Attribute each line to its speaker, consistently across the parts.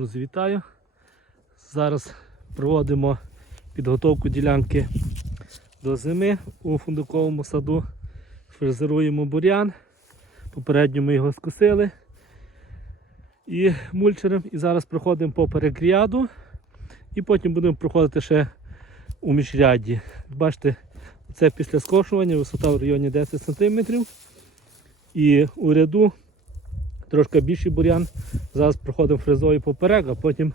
Speaker 1: Друзі. Зараз проводимо підготовку ділянки до зими у фундуковому саду. Фрезеруємо бурян. Попередньо ми його скосили і мульчером. І зараз проходимо поперек ряду. І потім будемо проходити ще у міжрядді. Бачите, це після скошування, висота в районі 10 см. І у ряду трошки більший бурян. Зараз проходимо фрезою поперек, а потім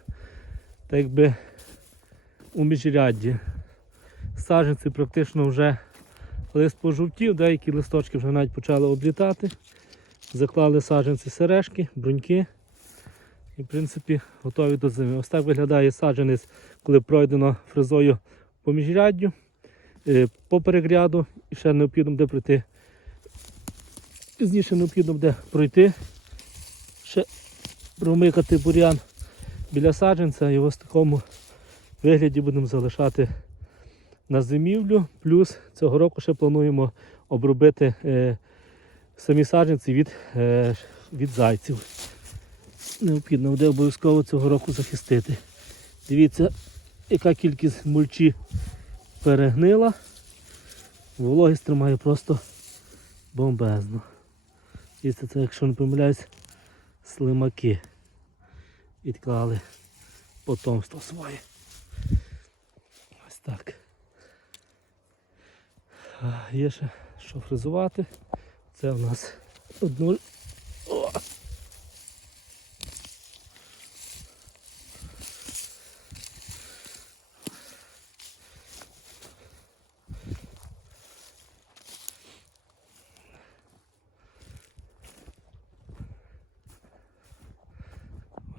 Speaker 1: так якби у міжрядді. Саджанці практично вже лист пожовтів, деякі листочки вже навіть почали облітати. Заклали саджанці сережки, бруньки. І в принципі готові до зими. Ось так виглядає саджанець, коли пройдено фрезою по міжряддю, е, поперек ряду і ще необхідно буде пройти. Пізніше необхідно буде пройти, ще промикати бурян біля саджанця і ось в такому вигляді будемо залишати на зимівлю. Плюс цього року ще плануємо обробити е, самі саджанці від, е, від зайців. Необхідно буде обов'язково цього року захистити. Дивіться, яка кількість мульчі перегнила. Вологість тримає просто бомбезно. Це, це, якщо не помиляюсь, слимаки відклали потомство своє. Ось так. Є ще що фрезувати. Це у нас одну. О!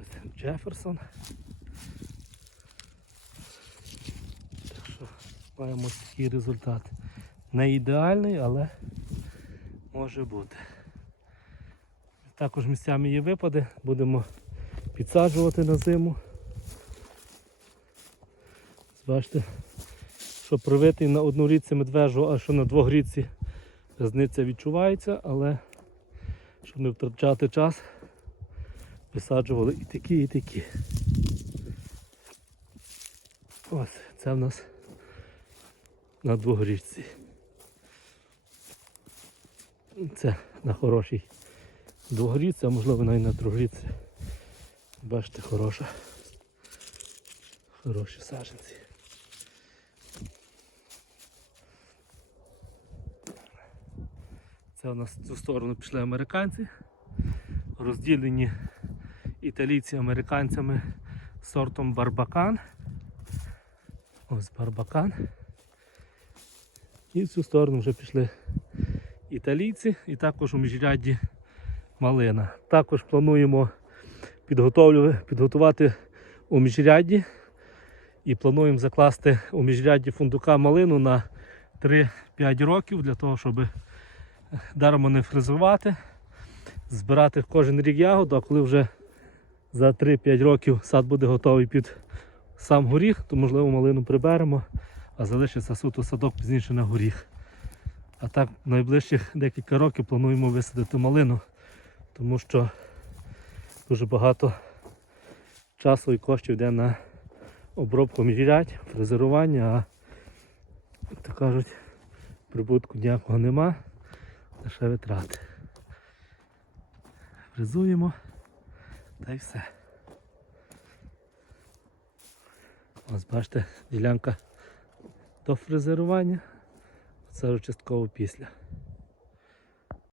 Speaker 1: Ось Джеферсон. Так що маємо такий результат. Не ідеальний, але може бути. Також місцями є випади, будемо підсаджувати на зиму. Бачите, що привитий на одну річці медвежу, а що на двох річці різниця відчувається, але щоб не втрачати час, висаджували і такі, і такі. Ось, це в нас на двогорічці. Це на хорошій двогорічці, а можливо навіть на трьохрічці. Бачите, хороша. Хороші саджанці. Це у нас в цю сторону пішли американці, розділені італійці американцями сортом барбакан. Ось барбакан. І в цю сторону вже пішли італійці і також у міжрядді малина. Також плануємо підготувати у міжрядді і плануємо закласти у міжрядді фундука малину на 3-5 років для того, щоб даром не фрезувати, збирати кожен рік ягоду, а коли вже за 3-5 років сад буде готовий під сам горіх, то можливо малину приберемо, а залишиться суто садок пізніше на горіх. А так найближчих декілька років плануємо висадити малину, тому що дуже багато часу і коштів йде на обробку міжрядь, фрезерування, а як то кажуть, прибутку ніякого нема, лише витрати. Фрезуємо та й все. Ось бачите, ділянка до фрезерування, це вже частково після.